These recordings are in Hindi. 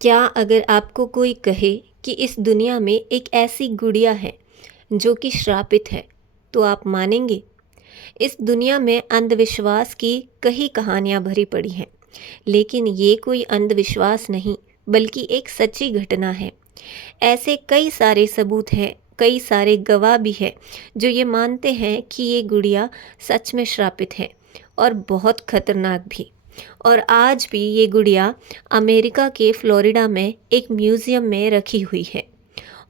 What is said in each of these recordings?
क्या अगर आपको कोई कहे कि इस दुनिया में एक ऐसी गुड़िया है जो कि श्रापित है, तो आप मानेंगे? इस दुनिया में अंधविश्वास की कई कहानियां भरी पड़ी हैं, लेकिन ये कोई अंधविश्वास नहीं, बल्कि एक सच्ची घटना है। ऐसे कई सारे सबूत हैं, कई सारे गवाह भी हैं जो ये मानते हैं कि ये गुड़िया सच में श्रापित है और बहुत खतरनाक भी। और आज भी ये गुड़िया अमेरिका के फ्लोरिडा में एक म्यूज़ियम में रखी हुई है।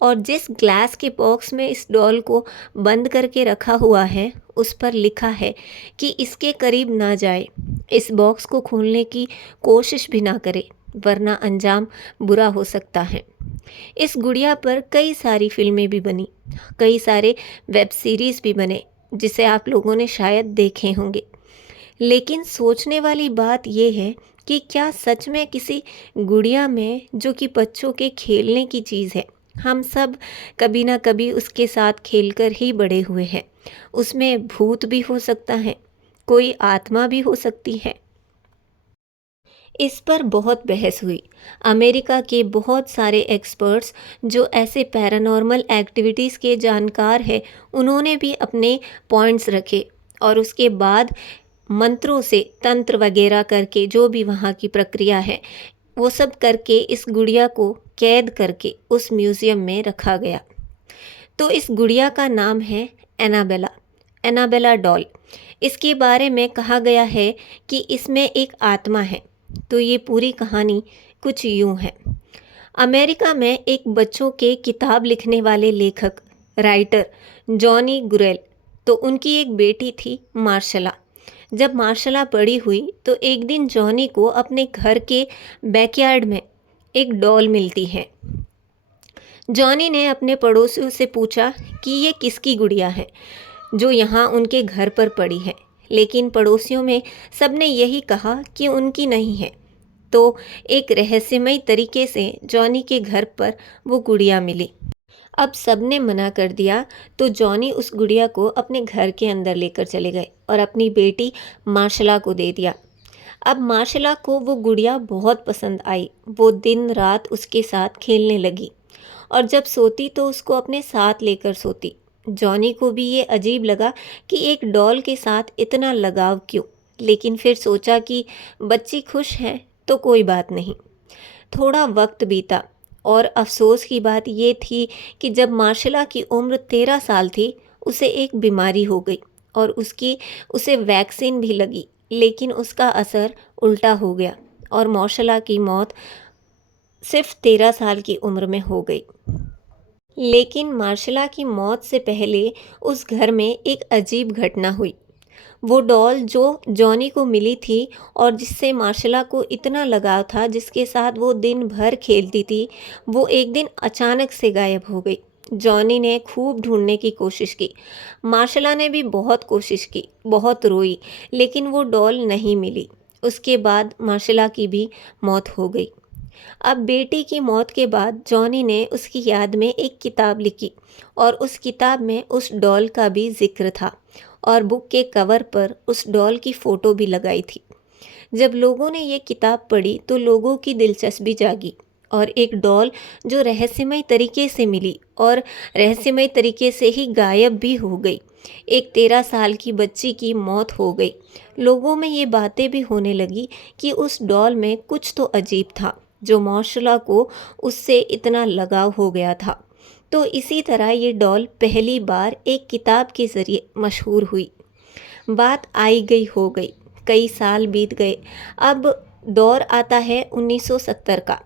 और जिस ग्लास के बॉक्स में इस डॉल को बंद करके रखा हुआ है, उस पर लिखा है कि इसके करीब ना जाए, इस बॉक्स को खोलने की कोशिश भी ना करे, वरना अंजाम बुरा हो सकता है। इस गुड़िया पर कई सारी फिल्में भी बनी, कई सारे वेब सीरीज़ भी बने, जिसे आप लोगों ने शायद देखे होंगे। लेकिन सोचने वाली बात यह है कि क्या सच में किसी गुड़िया में, जो कि बच्चों के खेलने की चीज़ है, हम सब कभी ना कभी उसके साथ खेलकर ही बड़े हुए हैं, उसमें भूत भी हो सकता है, कोई आत्मा भी हो सकती है? इस पर बहुत बहस हुई। अमेरिका के बहुत सारे एक्सपर्ट्स जो ऐसे पैरानॉर्मल एक्टिविटीज़ के जानकार हैं, उन्होंने भी अपने पॉइंट्स रखे। और उसके बाद मंत्रों से, तंत्र वगैरह करके, जो भी वहाँ की प्रक्रिया है, वो सब करके इस गुड़िया को कैद करके उस म्यूज़ियम में रखा गया। तो इस गुड़िया का नाम है एनाबेला, एनाबेला डॉल। इसके बारे में कहा गया है कि इसमें एक आत्मा है। तो ये पूरी कहानी कुछ यूं है। अमेरिका में एक बच्चों के किताब लिखने वाले लेखक, राइटर जॉनी गुरेल, तो उनकी एक बेटी थी मार्शला। जब मार्शला बड़ी हुई तो एक दिन जॉनी को अपने घर के बैकयार्ड में एक डॉल मिलती है। जॉनी ने अपने पड़ोसियों से पूछा कि ये किसकी गुड़िया है जो यहाँ उनके घर पर पड़ी है, लेकिन पड़ोसियों में सबने यही कहा कि उनकी नहीं है। तो एक रहस्यमयी तरीके से जॉनी के घर पर वो गुड़िया मिली। अब सबने मना कर दिया, तो जॉनी उस गुड़िया को अपने घर के अंदर लेकर चले गए और अपनी बेटी मार्शला को दे दिया। अब मार्शला को वो गुड़िया बहुत पसंद आई। वो दिन रात उसके साथ खेलने लगी और जब सोती तो उसको अपने साथ लेकर सोती। जॉनी को भी ये अजीब लगा कि एक डॉल के साथ इतना लगाव क्यों, लेकिन फिर सोचा कि बच्ची खुश है तो कोई बात नहीं। थोड़ा वक्त बीता और अफसोस की बात ये थी कि जब मार्शला की उम्र 13 साल थी, उसे एक बीमारी हो गई और उसे वैक्सीन भी लगी, लेकिन उसका असर उल्टा हो गया और मार्शला की मौत सिर्फ 13 साल की उम्र में हो गई। लेकिन मार्शला की मौत से पहले उस घर में एक अजीब घटना हुई। वो डॉल जो जॉनी को मिली थी और जिससे मार्शला को इतना लगाव था, जिसके साथ वो दिन भर खेलती थी, वो एक दिन अचानक से गायब हो गई। जॉनी ने खूब ढूंढने की कोशिश की, मार्शला ने भी बहुत कोशिश की, बहुत रोई, लेकिन वो डॉल नहीं मिली। उसके बाद मार्शला की भी मौत हो गई। अब बेटी की मौत के बाद जॉनी ने उसकी याद में एक किताब लिखी और उस किताब में उस डॉल का भी जिक्र था और बुक के कवर पर उस डॉल की फ़ोटो भी लगाई थी। जब लोगों ने ये किताब पढ़ी तो लोगों की दिलचस्पी जागी और एक डॉल जो रहस्यमय तरीके से मिली और रहस्यमय तरीके से ही गायब भी हो गई, एक 13 साल की बच्ची की मौत हो गई। लोगों में ये बातें भी होने लगी कि उस डॉल में कुछ तो अजीब था, जो मार्शला को उससे इतना लगाव हो गया था। तो इसी तरह ये डॉल पहली बार एक किताब के ज़रिए मशहूर हुई। बात आई गई हो गई, कई साल बीत गए। अब दौर आता है 1970 का।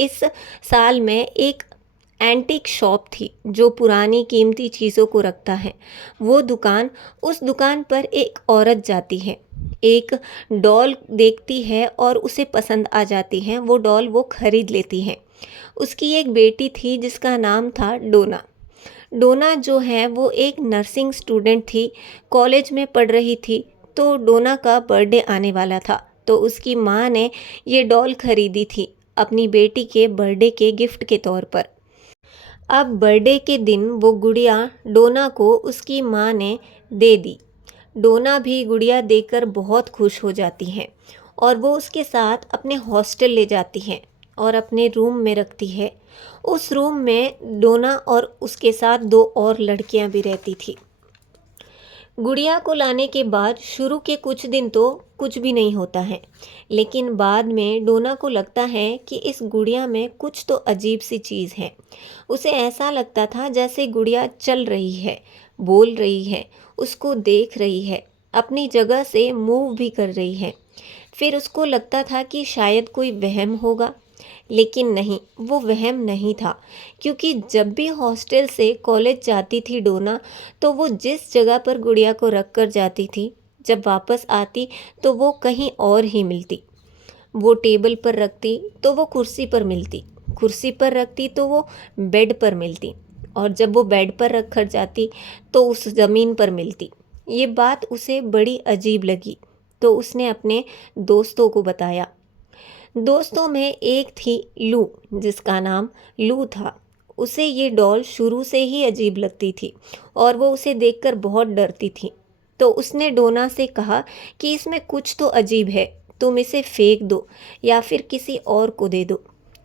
इस साल में एक एंटीक शॉप थी जो पुरानी कीमती चीज़ों को रखता है। उस दुकान पर एक औरत जाती है, एक डॉल देखती है और उसे पसंद आ जाती है। वो डॉल वो खरीद लेती है। उसकी एक बेटी थी जिसका नाम था डोना। डोना जो है वो एक नर्सिंग स्टूडेंट थी, कॉलेज में पढ़ रही थी। तो डोना का बर्थडे आने वाला था, तो उसकी माँ ने ये डॉल खरीदी थी अपनी बेटी के बर्थडे के गिफ्ट के तौर पर। अब बर्थडे के दिन वो गुड़िया डोना को उसकी माँ ने दे दी। डोना भी गुड़िया देखकर बहुत खुश हो जाती हैं और वो उसके साथ अपने हॉस्टल ले जाती हैं और अपने रूम में रखती है। उस रूम में डोना और उसके साथ दो और लड़कियां भी रहती थी। गुड़िया को लाने के बाद शुरू के कुछ दिन तो कुछ भी नहीं होता है, लेकिन बाद में डोना को लगता है कि इस गुड़िया में कुछ तो अजीब सी चीज़ है। उसे ऐसा लगता था जैसे गुड़िया चल रही है, बोल रही है, उसको देख रही है, अपनी जगह से मूव भी कर रही है। फिर उसको लगता था कि शायद कोई वहम होगा, लेकिन नहीं, वो वहम नहीं था, क्योंकि जब भी हॉस्टल से कॉलेज जाती थी डोना, तो वो जिस जगह पर गुड़िया को रख कर जाती थी, जब वापस आती तो वो कहीं और ही मिलती। वो टेबल पर रखती तो वो कुर्सी पर मिलती, कुर्सी पर रखती तो वो बेड पर मिलती, और जब वो बेड पर रख कर जाती तो उस ज़मीन पर मिलती। ये बात उसे बड़ी अजीब लगी, तो उसने अपने दोस्तों को बताया। दोस्तों में एक थी लू, जिसका नाम लू था। उसे ये डॉल शुरू से ही अजीब लगती थी और वो उसे देखकर बहुत डरती थी। तो उसने डोना से कहा कि इसमें कुछ तो अजीब है, तुम इसे फेंक दो या फिर किसी और को दे दो,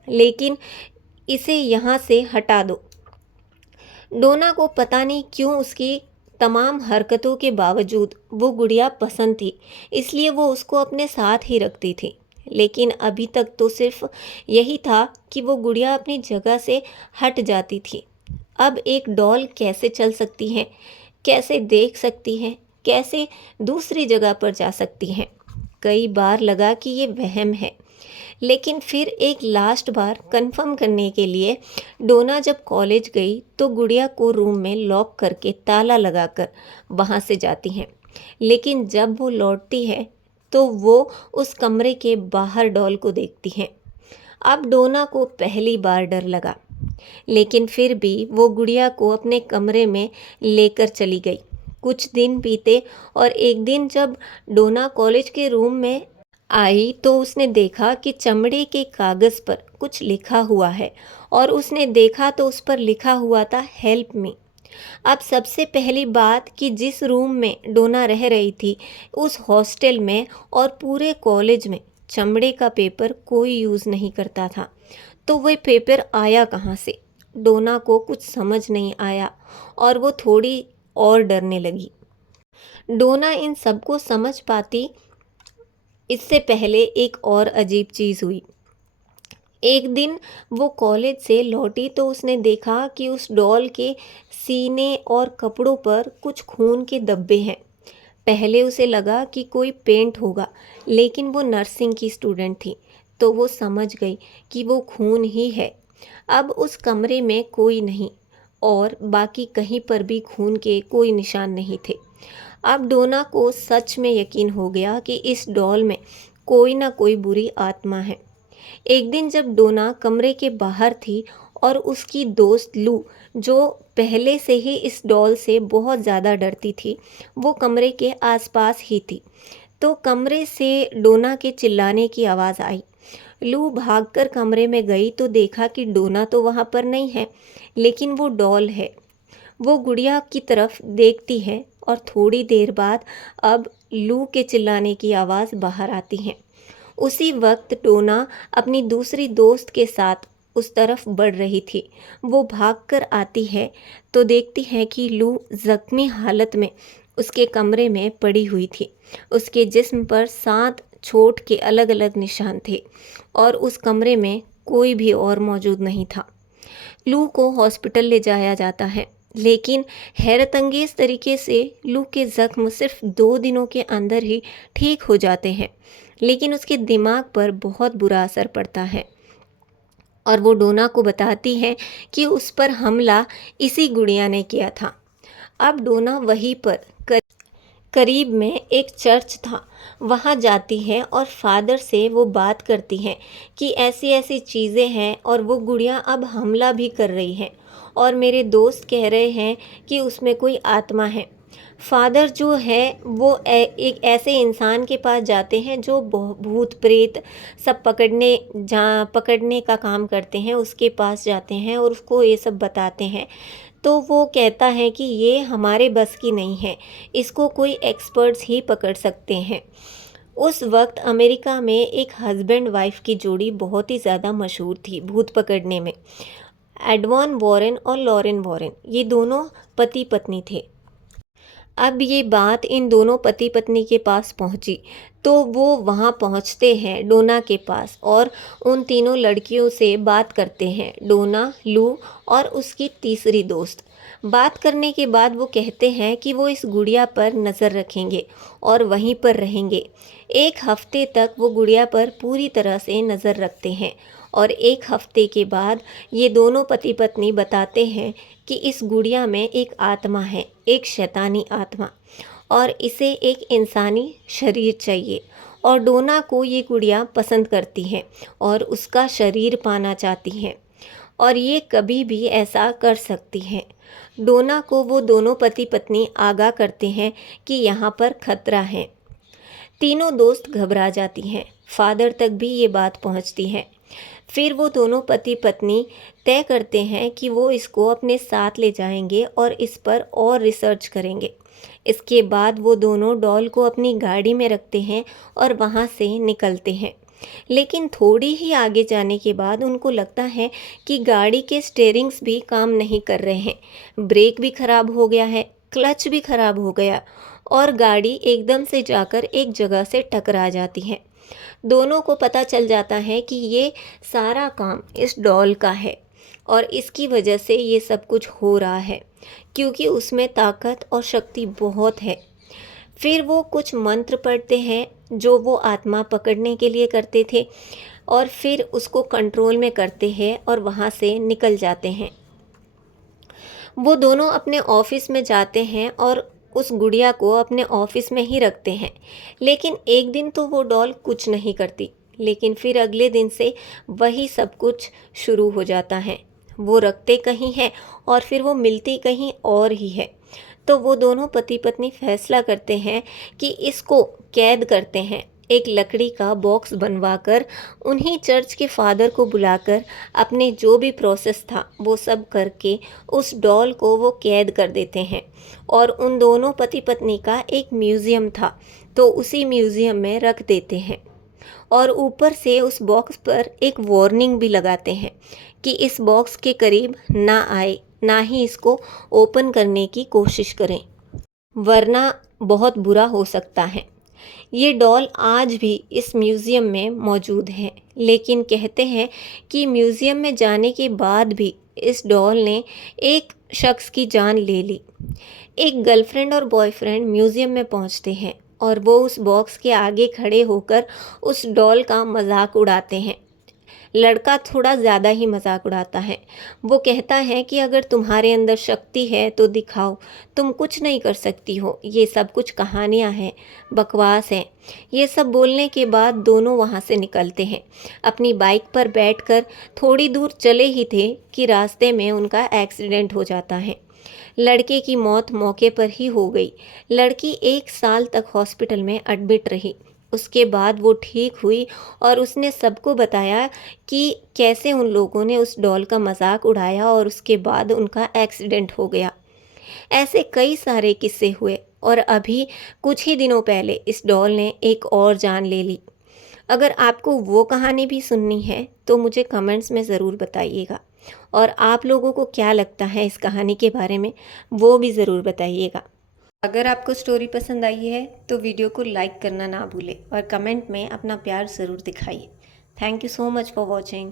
लेकिन इसे यहाँ से हटा दो। डोना को पता नहीं क्यों उसकी तमाम हरकतों के बावजूद वो गुड़िया पसंद थी, इसलिए वो उसको अपने साथ ही रखती थी। लेकिन अभी तक तो सिर्फ यही था कि वो गुड़िया अपनी जगह से हट जाती थी। अब एक डॉल कैसे चल सकती है, कैसे देख सकती है, कैसे दूसरी जगह पर जा सकती है? कई बार लगा कि ये वहम है, लेकिन फिर एक लास्ट बार कंफर्म करने के लिए डोना जब कॉलेज गई तो गुड़िया को रूम में लॉक करके ताला लगाकर वहाँ से जाती हैं। लेकिन जब वो लौटती है तो वो उस कमरे के बाहर डॉल को देखती हैं। अब डोना को पहली बार डर लगा, लेकिन फिर भी वो गुड़िया को अपने कमरे में लेकर चली गई। कुछ दिन बीते और एक दिन जब डोना कॉलेज के रूम में आई तो उसने देखा कि चमड़े के कागज़ पर कुछ लिखा हुआ है, और उसने देखा तो उस पर लिखा हुआ था हेल्प मी। अब सबसे पहली बात कि जिस रूम में डोना रह रही थी, उस हॉस्टल में और पूरे कॉलेज में चमड़े का पेपर कोई यूज़ नहीं करता था। तो वह पेपर आया कहाँ से? डोना को कुछ समझ नहीं आया और वो थोड़ी और डरने लगी। डोना इन सबको समझ पाती, इससे पहले एक और अजीब चीज़ हुई। एक दिन वो कॉलेज से लौटी तो उसने देखा कि उस डॉल के सीने और कपड़ों पर कुछ खून के धब्बे हैं। पहले उसे लगा कि कोई पेंट होगा, लेकिन वो नर्सिंग की स्टूडेंट थी, तो वो समझ गई कि वो खून ही है। अब उस कमरे में कोई नहीं और बाकी कहीं पर भी खून के कोई निशान नहीं थे। अब डोना को सच में यकीन हो गया कि इस डॉल में कोई ना कोई बुरी आत्मा है। एक दिन जब डोना कमरे के बाहर थी और उसकी दोस्त लू, जो पहले से ही इस डॉल से बहुत ज़्यादा डरती थी, वो कमरे के आसपास ही थी, तो कमरे से डोना के चिल्लाने की आवाज़ आई। लू भागकर कमरे में गई तो देखा कि डोना तो वहाँ पर नहीं है, लेकिन वो डॉल है। वो गुड़िया की तरफ देखती है और थोड़ी देर बाद अब लू के चिल्लाने की आवाज़ बाहर आती है। उसी वक्त डोना अपनी दूसरी दोस्त के साथ उस तरफ बढ़ रही थी। वो भागकर आती है तो देखती है कि लू जख्मी हालत में उसके कमरे में पड़ी हुई थी। उसके जिस्म पर 7 चोट के अलग अलग निशान थे और उस कमरे में कोई भी और मौजूद नहीं था। लू को हॉस्पिटल ले जाया जाता है, लेकिन हैरतअंगेज तरीके से लू के ज़ख्म सिर्फ 2 दिनों के अंदर ही ठीक हो जाते हैं, लेकिन उसके दिमाग पर बहुत बुरा असर पड़ता है और वो डोना को बताती है कि उस पर हमला इसी गुड़िया ने किया था। अब डोना वहीं पर करीब में एक चर्च था, वहाँ जाती है और फादर से वो बात करती हैं कि ऐसी ऐसी चीज़ें हैं और वो गुड़िया अब हमला भी कर रही है और मेरे दोस्त कह रहे हैं कि उसमें कोई आत्मा है। फादर जो है वो एक ऐसे इंसान के पास जाते हैं जो भूत प्रेत सब पकड़ने का काम करते हैं, उसके पास जाते हैं और उसको ये सब बताते हैं। तो वो कहता है कि ये हमारे बस की नहीं है, इसको कोई एक्सपर्ट्स ही पकड़ सकते हैं। उस वक्त अमेरिका में एक हस्बैंड वाइफ की जोड़ी बहुत ही ज़्यादा मशहूर थी भूत पकड़ने में। एडवान वॉरेन और लॉरेन वॉरेन, ये दोनों पति पत्नी थे। अब ये बात इन दोनों पति पत्नी के पास पहुंची, तो वो वहां पहुंचते हैं डोना के पास और उन तीनों लड़कियों से बात करते हैं, डोना, लू और उसकी तीसरी दोस्त। बात करने के बाद वो कहते हैं कि वो इस गुड़िया पर नज़र रखेंगे और वहीं पर रहेंगे। एक हफ्ते तक वो गुड़िया पर पूरी तरह से नज़र रखते हैं और एक हफ्ते के बाद ये दोनों पति पत्नी बताते हैं कि इस गुड़िया में एक आत्मा है, एक शैतानी आत्मा, और इसे एक इंसानी शरीर चाहिए। और डोना को ये गुड़िया पसंद करती है और उसका शरीर पाना चाहती है और ये कभी भी ऐसा कर सकती है। डोना को वो दोनों पति पत्नी आगाह करते हैं कि यहाँ पर खतरा है। तीनों दोस्त घबरा जाती हैं, फादर तक भी ये बात पहुँचती है। फिर वो दोनों पति पत्नी तय करते हैं कि वो इसको अपने साथ ले जाएंगे और इस पर और रिसर्च करेंगे। इसके बाद वो दोनों डॉल को अपनी गाड़ी में रखते हैं और वहाँ से निकलते हैं। लेकिन थोड़ी ही आगे जाने के बाद उनको लगता है कि गाड़ी के स्टीयरिंग्स भी काम नहीं कर रहे हैं, ब्रेक भी खराब हो गया है, क्लच भी खराब हो गया और गाड़ी एकदम से जाकर एक जगह से टकरा जाती है। दोनों को पता चल जाता है कि ये सारा काम इस डॉल का है और इसकी वजह से ये सब कुछ हो रहा है, क्योंकि उसमें ताकत और शक्ति बहुत है। फिर वो कुछ मंत्र पढ़ते हैं जो वो आत्मा पकड़ने के लिए करते थे और फिर उसको कंट्रोल में करते हैं और वहाँ से निकल जाते हैं। वो दोनों अपने ऑफिस में जाते हैं और उस गुड़िया को अपने ऑफिस में ही रखते हैं। लेकिन एक दिन तो वो डॉल कुछ नहीं करती, लेकिन फिर अगले दिन से वही सब कुछ शुरू हो जाता है। वो रखते कहीं है और फिर वो मिलती कहीं और ही है। तो वो दोनों पति पत्नी फैसला करते हैं कि इसको कैद करते हैं, एक लकड़ी का बॉक्स बनवाकर उन्हीं चर्च के फादर को बुलाकर अपने जो भी प्रोसेस था वो सब करके उस डॉल को वो कैद कर देते हैं। और उन दोनों पति पत्नी का एक म्यूज़ियम था, तो उसी म्यूज़ियम में रख देते हैं और ऊपर से उस बॉक्स पर एक वार्निंग भी लगाते हैं कि इस बॉक्स के करीब ना आए, ना ही इसको ओपन करने की कोशिश करें, वरना बहुत बुरा हो सकता है। ये डॉल आज भी इस म्यूज़ियम में मौजूद है, लेकिन कहते हैं कि म्यूज़ियम में जाने के बाद भी इस डॉल ने एक शख्स की जान ले ली। एक गर्लफ्रेंड और बॉयफ्रेंड म्यूज़ियम में पहुंचते हैं और वो उस बॉक्स के आगे खड़े होकर उस डॉल का मजाक उड़ाते हैं। लड़का थोड़ा ज़्यादा ही मजाक उड़ाता है। वो कहता है कि अगर तुम्हारे अंदर शक्ति है तो दिखाओ, तुम कुछ नहीं कर सकती हो, ये सब कुछ कहानियाँ हैं, बकवास हैं। ये सब बोलने के बाद दोनों वहाँ से निकलते हैं। अपनी बाइक पर बैठकर थोड़ी दूर चले ही थे कि रास्ते में उनका एक्सीडेंट हो जाता है। लड़के की मौत मौके पर ही हो गई। लड़की 1 साल तक हॉस्पिटल में एडमिट रही। उसके बाद वो ठीक हुई और उसने सबको बताया कि कैसे उन लोगों ने उस डॉल का मजाक उड़ाया और उसके बाद उनका एक्सीडेंट हो गया। ऐसे कई सारे किस्से हुए और अभी कुछ ही दिनों पहले इस डॉल ने एक और जान ले ली। अगर आपको वो कहानी भी सुननी है तो मुझे कमेंट्स में ज़रूर बताइएगा और आप लोगों को क्या लगता है इस कहानी के बारे में, वो भी ज़रूर बताइएगा। अगर आपको स्टोरी पसंद आई है तो वीडियो को लाइक करना ना भूलें और कमेंट में अपना प्यार ज़रूर दिखाइए। Thank you so much for watching.